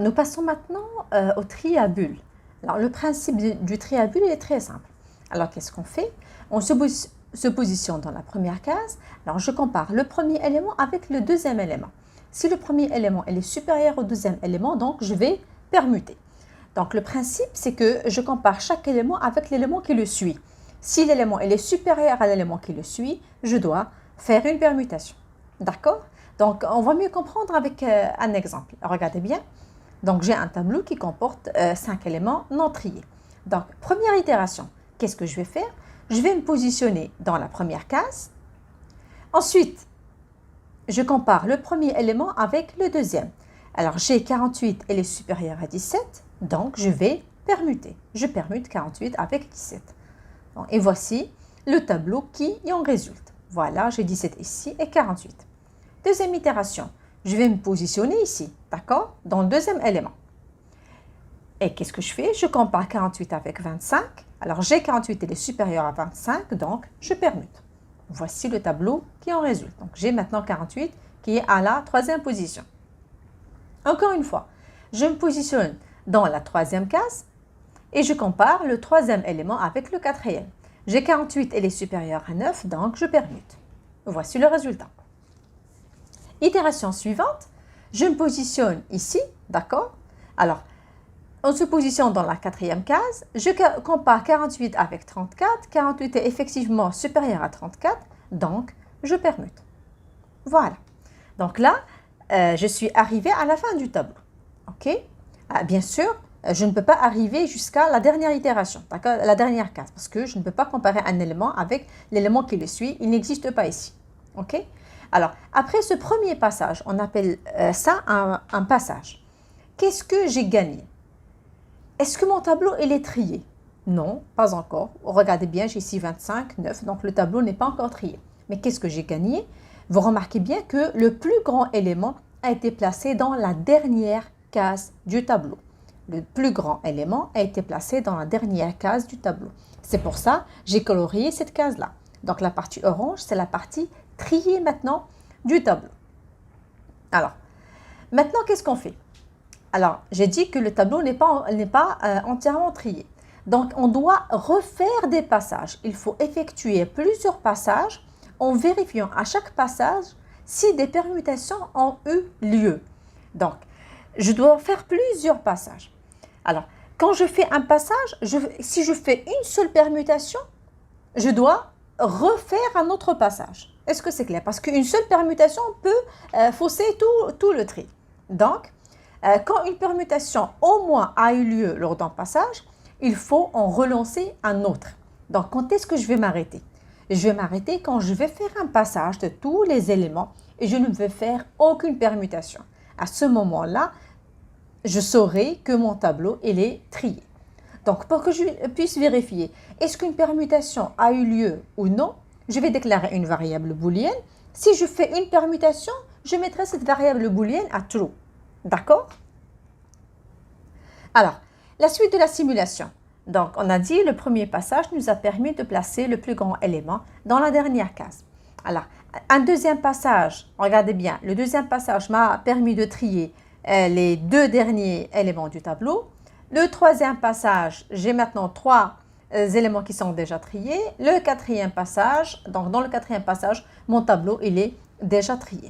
Nous passons maintenant au triabule. Alors, le principe du triabule est très simple. Alors, qu'est-ce qu'on fait? On se positionne dans la première case. Alors, je compare le premier élément avec le deuxième élément. Si le premier élément est supérieur au deuxième élément, donc je vais permuter. Donc le principe, c'est que je compare chaque élément avec l'élément qui le suit. Si l'élément est supérieur à l'élément qui le suit, je dois faire une permutation. D'accord? Donc on va mieux comprendre avec un exemple. Regardez bien. Donc j'ai un tableau qui comporte 5 éléments non triés. Donc première itération, qu'est-ce que je vais faire? Je vais me positionner dans la première case. Ensuite, je compare le premier élément avec le deuxième. Alors j'ai 48, elle est supérieure à 17, donc je vais permuter. Je permute 48 avec 17. Et voici le tableau qui en résulte. Voilà, j'ai 17 ici et 48. Deuxième itération, je vais me positionner ici, d'accord, dans le deuxième élément. Et qu'est-ce que je fais? Je compare 48 avec 25. Alors j'ai 48, elle est supérieure à 25, donc je permute. Voici le tableau qui en résulte. Donc j'ai maintenant 48 qui est à la troisième position. Encore une fois, je me positionne dans la troisième case et je compare le troisième élément avec le quatrième. J'ai 48, elle est supérieure à 9, donc je permute. Voici le résultat. Itération suivante, je me positionne ici, d'accord? Alors, on se positionne dans la quatrième case, je compare 48 avec 34, 48 est effectivement supérieur à 34, donc je permute. Voilà. Donc là, je suis arrivée à la fin du tableau. Ok? Bien sûr, je ne peux pas arriver jusqu'à la dernière itération, la dernière case, parce que je ne peux pas comparer un élément avec l'élément qui le suit. Il n'existe pas ici. Ok? Alors, après ce premier passage, on appelle ça un passage. Qu'est-ce que j'ai gagné? Est-ce que mon tableau il est trié? Non, pas encore. Regardez bien, j'ai ici 25, 9, donc le tableau n'est pas encore trié. Mais qu'est-ce que j'ai gagné? Vous remarquez bien que le plus grand élément a été placé dans la dernière case du tableau. Le plus grand élément a été placé dans la dernière case du tableau. C'est pour ça que j'ai colorié cette case-là. Donc la partie orange, c'est la partie triée maintenant du tableau. Alors, maintenant, qu'est-ce qu'on fait? Alors, j'ai dit que le tableau n'est pas entièrement trié. Donc, on doit refaire des passages. Il faut effectuer plusieurs passages en vérifiant à chaque passage si des permutations ont eu lieu. Donc, je dois faire plusieurs passages. Alors, quand je fais un passage, si je fais une seule permutation, je dois refaire un autre passage. Est-ce que c'est clair? Parce qu'une seule permutation peut fausser tout le tri. Donc, quand une permutation au moins a eu lieu lors d'un passage, il faut en relancer un autre. Donc, quand est-ce que je vais m'arrêter? Je vais m'arrêter quand je vais faire un passage de tous les éléments et je ne vais faire aucune permutation. À ce moment-là, je saurai que mon tableau il est trié. Donc, pour que je puisse vérifier est-ce qu'une permutation a eu lieu ou non, je vais déclarer une variable booléenne. Si je fais une permutation, je mettrai cette variable booléenne à true. D'accord? Alors, la suite de la simulation. Donc, on a dit le premier passage nous a permis de placer le plus grand élément dans la dernière case. Alors, un deuxième passage, regardez bien, le deuxième passage m'a permis de trier les deux derniers éléments du tableau. Le troisième passage, j'ai maintenant trois éléments qui sont déjà triés. Le quatrième passage, donc dans le quatrième passage, mon tableau, il est déjà trié.